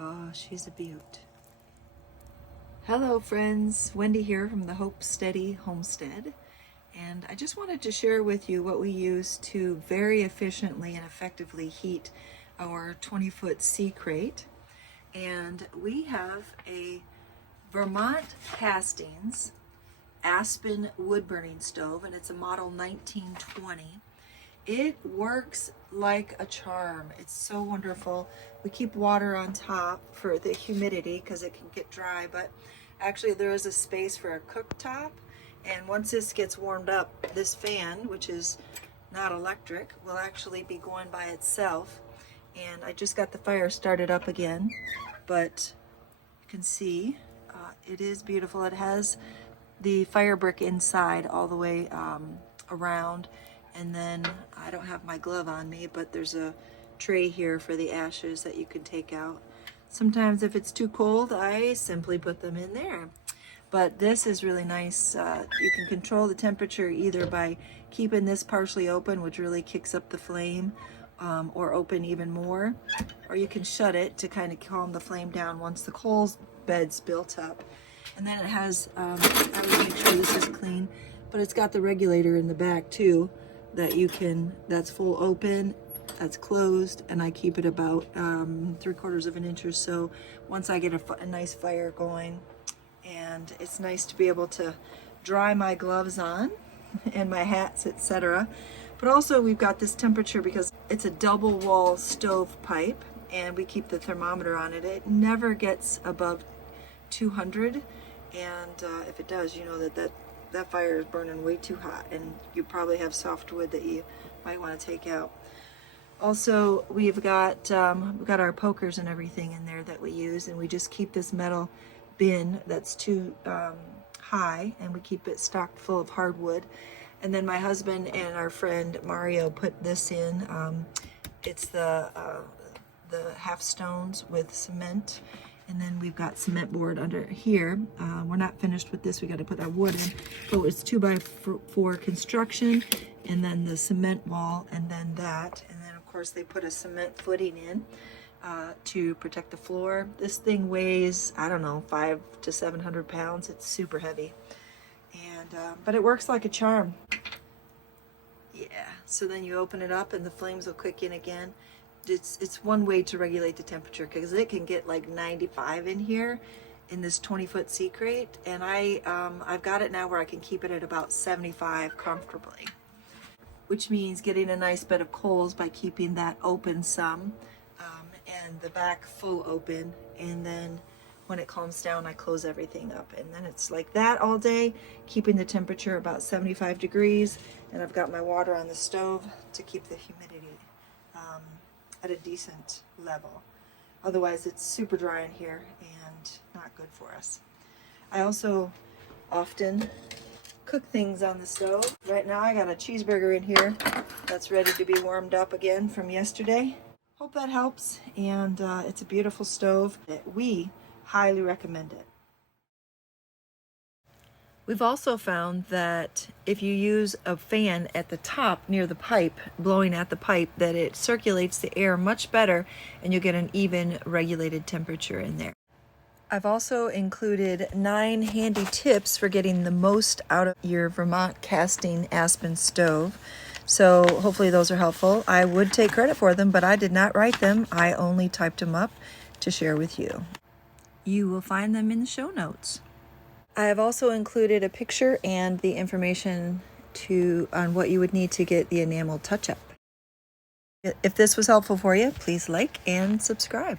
Oh, she's a beaut. Hello friends, Wendy here from the Hope Steady Homestead, and I just wanted to share with you what we use to very efficiently and effectively heat our 20-foot sea crate. And we have a Vermont Castings Aspen wood burning stove, and it's a model 1920. It works like a charm. It's so wonderful. We keep water on top for the humidity because it can get dry, but actually there is a space for a cooktop. And once this gets warmed up, this fan, which is not electric, will actually be going by itself. And I just got the fire started up again, but you can see it is beautiful. It has the fire brick inside all the way around. And then I don't have my glove on me, but there's a tray here for the ashes that you can take out. Sometimes if it's too cold, I simply put them in there. But this is really nice. You can control the temperature either by keeping this partially open, which really kicks up the flame, or open even more. Or you can shut it to kind of calm the flame down once the coal bed's built up. And then it has, I would make sure this is clean, but it's got the regulator in the back too, that you can, that's full open, that's closed, and I keep it about 3/4 of an inch or so once I get a nice fire going. And it's nice to be able to dry my gloves on and my hats, etc. But also we've got this temperature because it's a double wall stove pipe and we keep the thermometer on it. It never gets above 200, and if it does, you know that fire is burning way too hot, and you probably have soft wood that you might want to take out. Also, we've got our pokers and everything in there that we use, and we just keep this metal bin that's too high, and we keep it stocked full of hardwood. And then my husband and our friend Mario put this in. It's the half stones with cement. And then we've got cement board under here. We're not finished with this. We got to put our wood in. So it's 2x4 construction, and then the cement wall, and then that. And then of course they put a cement footing in to protect the floor. This thing weighs, I don't know, 500 to 700 pounds. It's super heavy. And but it works like a charm. Yeah, so then you open it up and the flames will kick in again. It's one way to regulate the temperature, because it can get like 95 in here in this 20-foot sea crate, and I've got it now where I can keep it at about 75 comfortably, which means getting a nice bed of coals by keeping that open some, and the back full open, and then when it calms down I close everything up, and then it's like that all day, keeping the temperature about 75 degrees, and I've got my water on the stove to keep the humidity at a decent level. Otherwise it's super dry in here and not good for us. I also often cook things on the stove. Right now I got a cheeseburger in here that's ready to be warmed up again from yesterday. Hope that helps, and it's a beautiful stove. We highly recommend it. We've also found that if you use a fan at the top near the pipe, blowing at the pipe, that it circulates the air much better and you get an even regulated temperature in there. I've also included 9 handy tips for getting the most out of your Vermont Casting Aspen stove. So hopefully those are helpful. I would take credit for them, but I did not write them. I only typed them up to share with you. You will find them in the show notes. I have also included a picture and the information on what you would need to get the enamel touch-up. If this was helpful for you, please like and subscribe.